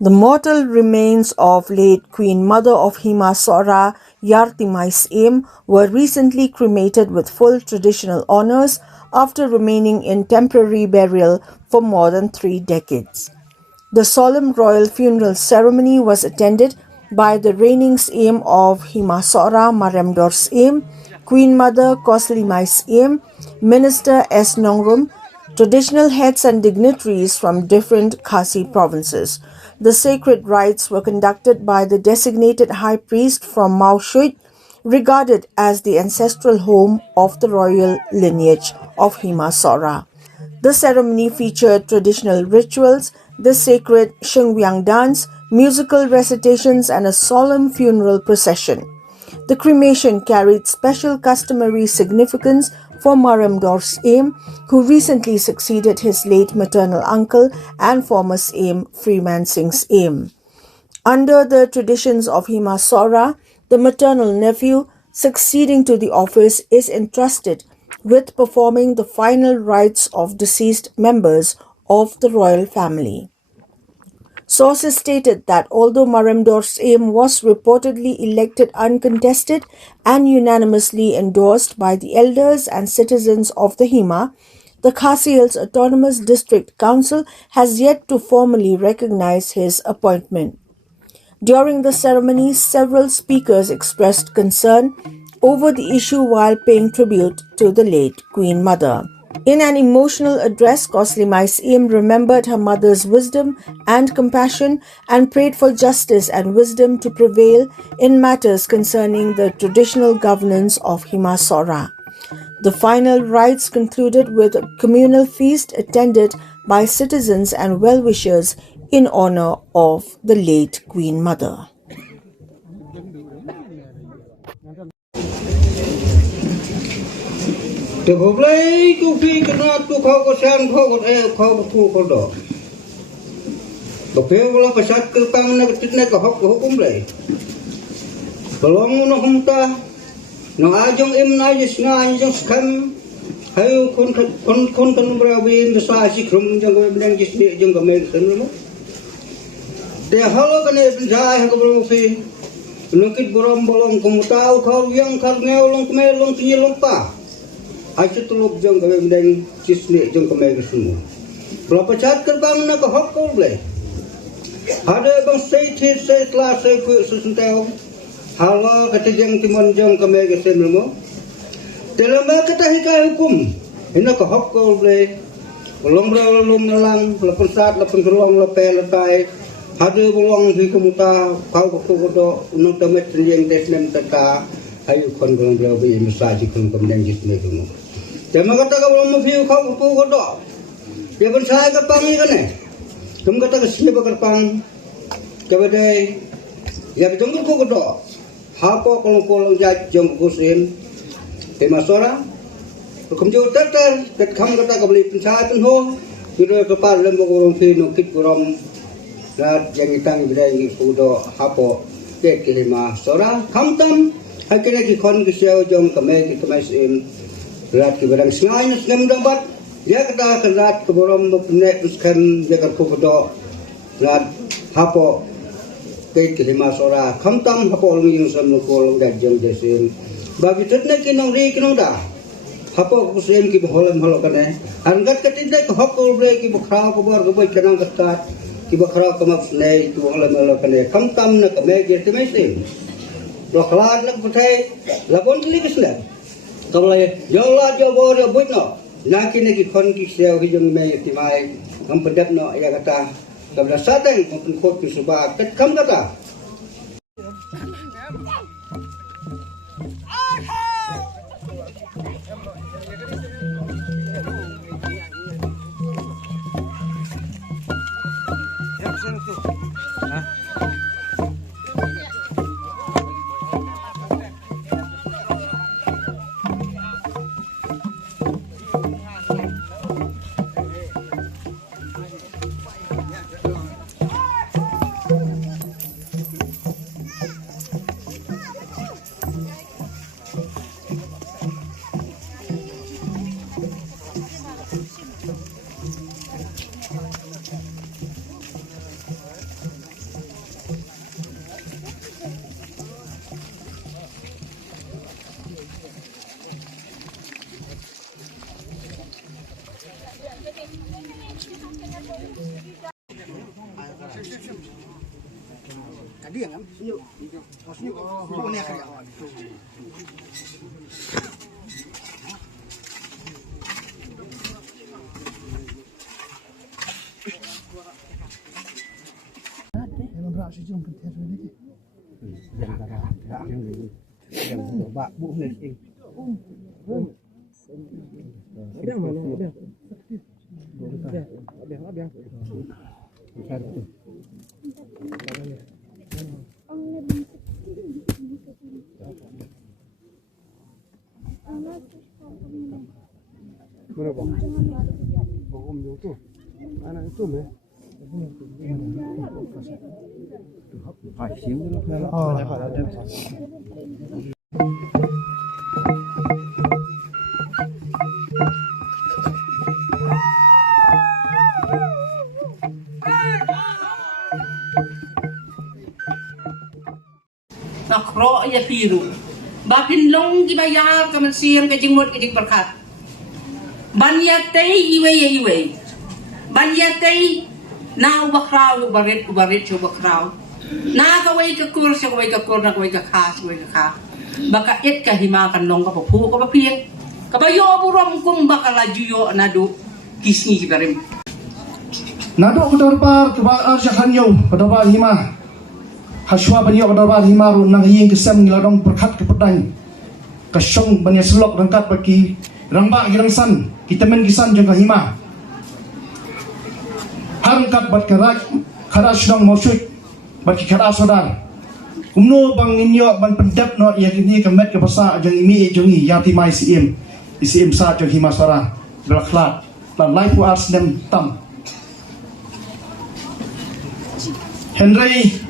The mortal remains of late Queen Mother of Hima Sohra, Yartimais Aim, were recently cremated with full traditional honors after remaining in temporary burial for more than 3 decades. The solemn royal funeral ceremony was attended by the reigning Aim of Hima Sohra Maremdor's Aim, Queen Mother Koslimais Aim, Minister S. Nongrum, traditional heads and dignitaries from different Khasi provinces. The sacred rites were conducted by the designated high priest from Mao Shui, regarded as the ancestral home of the royal lineage of Hima Sohra. The ceremony featured traditional rituals, the sacred Shengwyang dance, musical recitations, and a solemn funeral procession. The cremation carried special customary significance for Maremdor's Aim, who recently succeeded his late maternal uncle and former Aim Freeman Singh's Aim. Under the traditions of Hima Sohra, the maternal nephew succeeding to the office is entrusted with performing the final rites of deceased members of the royal family. Sources stated that although Maremdor's Aim was reportedly elected uncontested and unanimously endorsed by the elders and citizens of the Hima, the Khasi Hills Autonomous District Council has yet to formally recognize his appointment. During the ceremony, several speakers expressed concern over the issue while paying tribute to the late Queen Mother. In an emotional address, Koslimais Aim remembered her mother's wisdom and compassion and prayed for justice and wisdom to prevail in matters concerning the traditional governance of Hima Sohra. The final rites concluded with a communal feast attended by citizens and well-wishers in honor of the late Queen Mother. The Hoblay to feed cannot to call a sound called air called two for dog. The people of a shot could come neck a hop hombre. The long no hunter, no ajong im nice nine just come. How you couldn't in the size from jungle just jungle medicine. They are hollow and every guy have a little fee. Look at Borombolong, Comutao, call young Carmel, long mail, long to long pa. I should look jungle and then just make jungle medicine. Proper chat could bang like a hot cold play. How do you say it says last say quick and tell? How long at the young Timon jungle medicine remote? Tell a market a hiccup in a hot cold play. Lombra lumnalang, Laponsat, Lapon la pale tie. How do you belong to Kumuta, Pauko, not the Metrian Desmond Tata, how you can be in the side you can come then just make them. The Magataka of you, Pauko dog. You can try a pang in it. Come get a slip of a pang. Cavade, you have jungle cocoa dog. How Poko Jack jump goes in. Hima Sohra, the computer that come to take a bleep inside and home. You know, the parliament of no kid from. Rat yang itang bidai kudo hapo ke Hima Sohra kamtam hakene ki kon ki seo jom kame ki kame sim rat ki barang sngai ngam dapat ya kata rat ke borom no ne uskan ya ka kudo rat hapo ke Hima Sohra kamtam hapo lu yung son no ko long da jom jesim bagi tetne ki nong ri ki nong da hapo ku sim ki bolam halo kane angat ka tidai ko hapo bre ki bukha ko bor ko boy kanang katat Kiba kara kamak snay tu alam alam kane kam kam na kame gerti mesin. Loklat nak putai labon kili kisna. Kamlay jola jobo jo butno. Naki neki kon ki sel hijung me timai kam pedap no ya kata kabla sateng kun khot ki suba ket kam kata. nak ro ya piru bapin long di bayar kaman siang ke jingmut ke jing berkat banyatei iwe banyatei na ubakrau ubarit ubakrau na kawai ke kur sa kawai ke kur na kawai ke khas baka et ka hima kan long ka pu ka papieng ka bayo burom kung baka lajuyo nadu kisni kibarim nado kedorbar kebal arjahanyo kedorbar hima haswa banyo kedorbar hima ru nang ying kesem ngiladong berkat kepedang kasong banyak selok rangkat bagi rambak girang san kita men gisan jangka hima harangkat bat kerak kharas dong mosyuk bagi kharas sodar kumno bang inyo ban pendap no ya kini kemet ke basa jang imi jongi ya ti mai sim sa jang Hima Sohra belaklat lan life ars dem tam Henry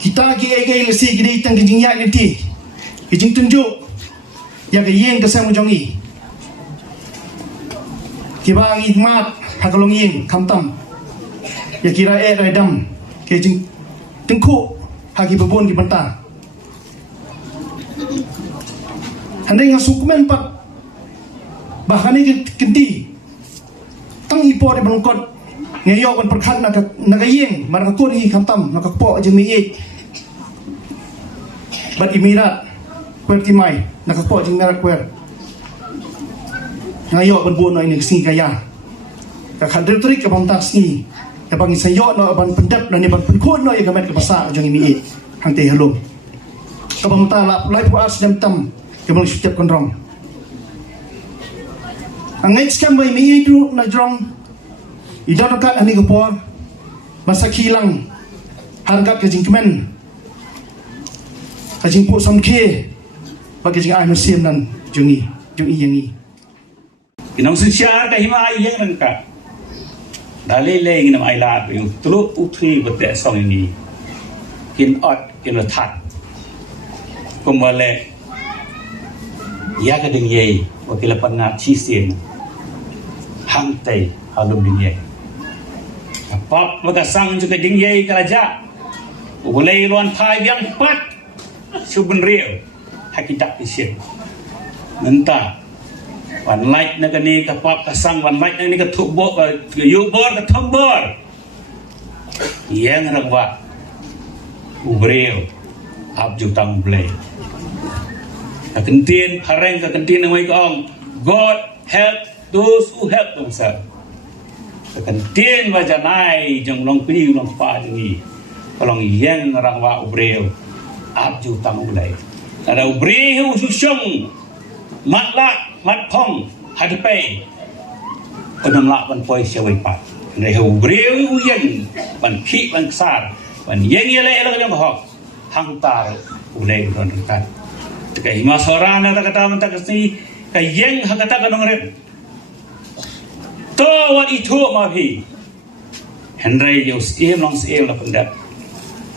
kita gay lesi gidi tang kijing ya niti kijing tunjuk ya ke yeng kesem jongi tiba ngikmat hakalong yeng kamtam ya kira radam kijing tengku hagi bebon di bentang handai ngasukumen pat bahkan ini kenti tang ipo di bangkot ngayok ban perkhat nagayeng marakot hi kamtam nakakpo jemi bat imirat pertimai nakakpo jeng merak kwer ngayok ban buon ini sing kaya ka khadir trik ka bangtas ni ka bang sayo no ban pendap na ni ban penkot no ya kamet ka basa jeng imi hang te halom ka bangta lap lai pu as dem tam ka bang setiap konrong angai skam bai mi itu na jrong idon kat ani gopor masa kilang harkat kajing kemen kajing pu samke bagi jing ai musim dan jungi yangi kinong sisyar ka hima ai yang rangka dalile nginam ai la yu tulu utri bete song ini kin ot kin that kumale ya ka ding ye wakila pangat chi sien hang tai halum ding ye pop maka sang juga ding ye kalaja ulai luan thai yang pat subun real hakidak isien mentah wan like na kani ka pop ka sang wan like ni ka thukbo ka yu bor ka thambor yang rangwa ubreo ab jutang blay ka kentin hareng ka kentin ngai ka ong God help those who help themselves kan tien wa janai jong long pi long pa ni long yang rangwa ubreo ab jutang ulai ada ubreo susung matla mat phong hadapai penam la ban poi sewai pat nei ubreo yen ban khi ban sar ban yang yele ele kan bahok hang tar ulai don kan kai Hima Sohra na kata mentak si kai yang hakata kan ngret to wat itu ma phi Henry yo siem long siem la pendat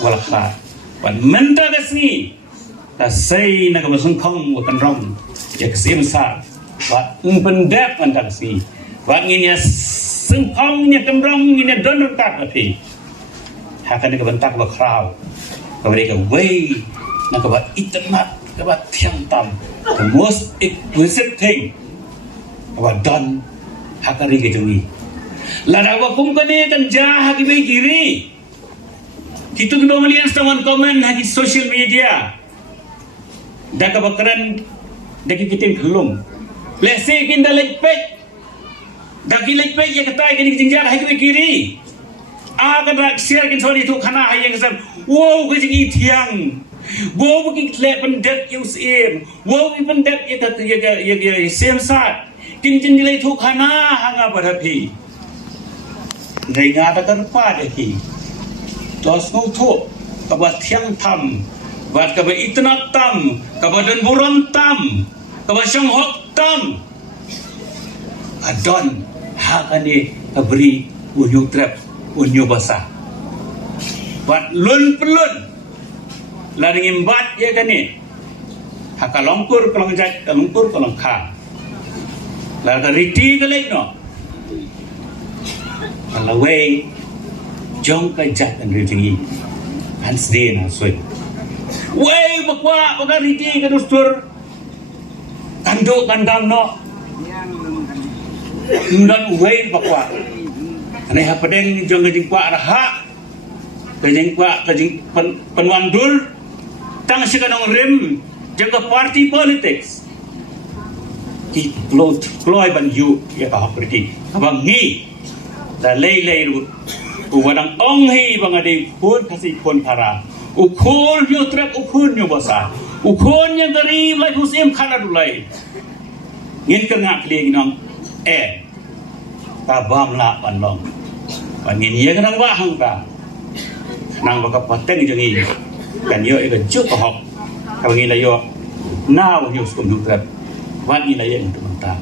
wala kha wan menta kasni ta sei na ka basung khong wa kan rong ya siem sa wa pendat man ta si wa nginya sung khong nya kan rong nginya don tak ma phi hakan ka bentak wa kraw ka mereka way na ka ba internet ka ba thiang tam the most exquisite thing wa done hakari ke jungi lada wa kumpani kan jah ki be kiri Kita juga melihat setawan komen di social media. Dah kebakaran dagi kita belum. Lese kita lepek. Dagi lepek ya kata ini jinjar hai kiri. Akan rak share kin soal itu kana hai yang kesan. Wow kejing tiang. Wow bagi lep pendet USM. Wow pendet ya kata ya SIM sat. Kin jinjilai itu kana hanga berhapi. Ngai ngata kan pa deki. Tos ngau tu kabat tiang tam. Buat kabat itnat tam, kabat dan buram tam, kabat syanghok tam. Adon hakani kabri unyu trap unyu basah. Buat lun pelun laring imbat ya kani. Hakalongkur kolong jat, kalongkur kolong kha. Laga riti kalek no. Kalawai jong ka jat dan ritingi. Hans dia na suai. Wei bakwa bakar riti ka dustur kanduk kandang no dan wei bakwa ane ha pedeng jong jing kwa raha kajing kwa kajing penwandul tang sikanong rim jaga party politics ki kloi ban yu ya ka riti abang ngi da lei ru uwadang onghi bangade pun kasi pun para ukul yo trap ukul yo basa ukul yang dari lai husim khana dulai ngin kengak li nong ta bam la pan long pan ngin ye kanang wa hang ta nang ba ka pateng jengi kan yo e ka juk ka hok ka ngin la yo now yo skum du trap wan ni la ye untuk ta